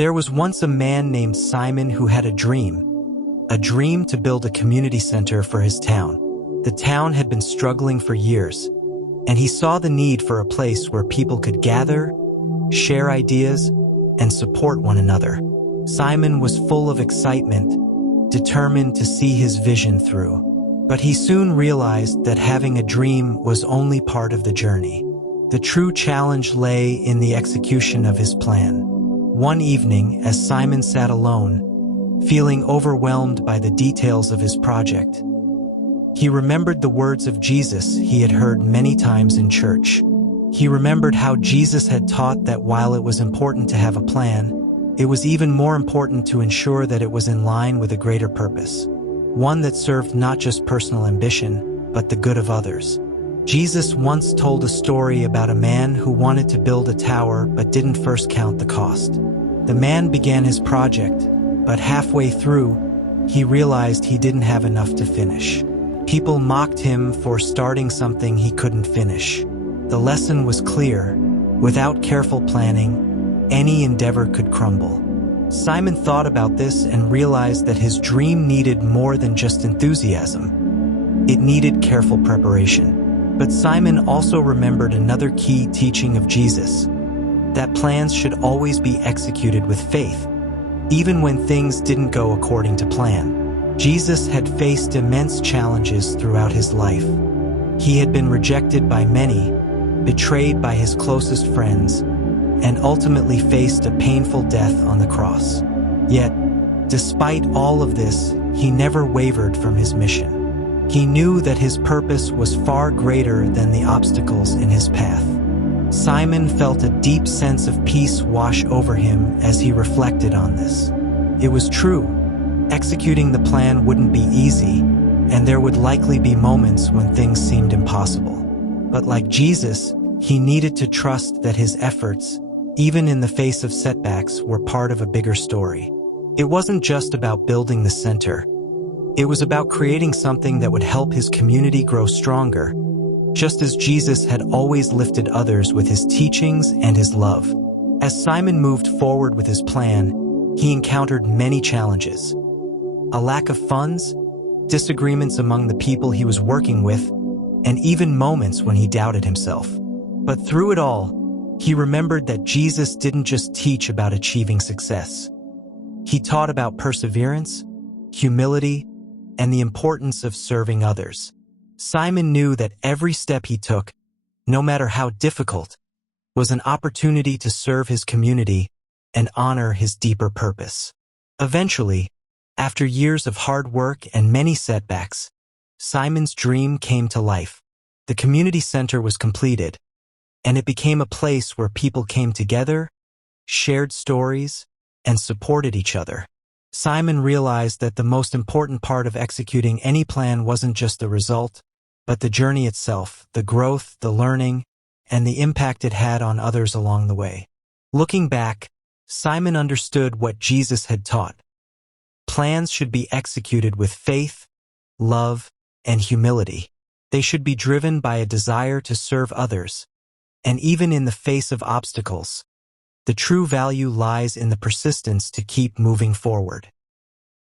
There was once a man named Simon who had a dream to build a community center for his town. The town had been struggling for years, and he saw the need for a place where people could gather, share ideas, and support one another. Simon was full of excitement, determined to see his vision through. But he soon realized that having a dream was only part of the journey. The true challenge lay in the execution of his plan. One evening, as Simon sat alone, feeling overwhelmed by the details of his project, he remembered the words of Jesus he had heard many times in church. He remembered how Jesus had taught that while it was important to have a plan, it was even more important to ensure that it was in line with a greater purpose, one that served not just personal ambition, but the good of others. Jesus once told a story about a man who wanted to build a tower but didn't first count the cost. The man began his project, but halfway through, he realized he didn't have enough to finish. People mocked him for starting something he couldn't finish. The lesson was clear: without careful planning, any endeavor could crumble. Simon thought about this and realized that his dream needed more than just enthusiasm. It needed careful preparation. But Simon also remembered another key teaching of Jesus: that plans should always be executed with faith, even when things didn't go according to plan. Jesus had faced immense challenges throughout his life. He had been rejected by many, betrayed by his closest friends, and ultimately faced a painful death on the cross. Yet, despite all of this, he never wavered from his mission. He knew that his purpose was far greater than the obstacles in his path. Simon felt a deep sense of peace wash over him as he reflected on this. It was true. Executing the plan wouldn't be easy, and there would likely be moments when things seemed impossible. But like Jesus, he needed to trust that his efforts, even in the face of setbacks, were part of a bigger story. It wasn't just about building the center. It was about creating something that would help his community grow stronger, just as Jesus had always lifted others with his teachings and his love. As Simon moved forward with his plan, he encountered many challenges. A lack of funds, disagreements among the people he was working with, and even moments when he doubted himself. But through it all, he remembered that Jesus didn't just teach about achieving success. He taught about perseverance, humility, and the importance of serving others. Simon knew that every step he took, no matter how difficult, was an opportunity to serve his community and honor his deeper purpose. Eventually, after years of hard work and many setbacks, Simon's dream came to life. The community center was completed, and it became a place where people came together, shared stories, and supported each other. Simon realized that the most important part of executing any plan wasn't just the result, but the journey itself, the growth, the learning, and the impact it had on others along the way. Looking back, Simon understood what Jesus had taught. Plans should be executed with faith, love, and humility. They should be driven by a desire to serve others. And even in the face of obstacles, the true value lies in the persistence to keep moving forward.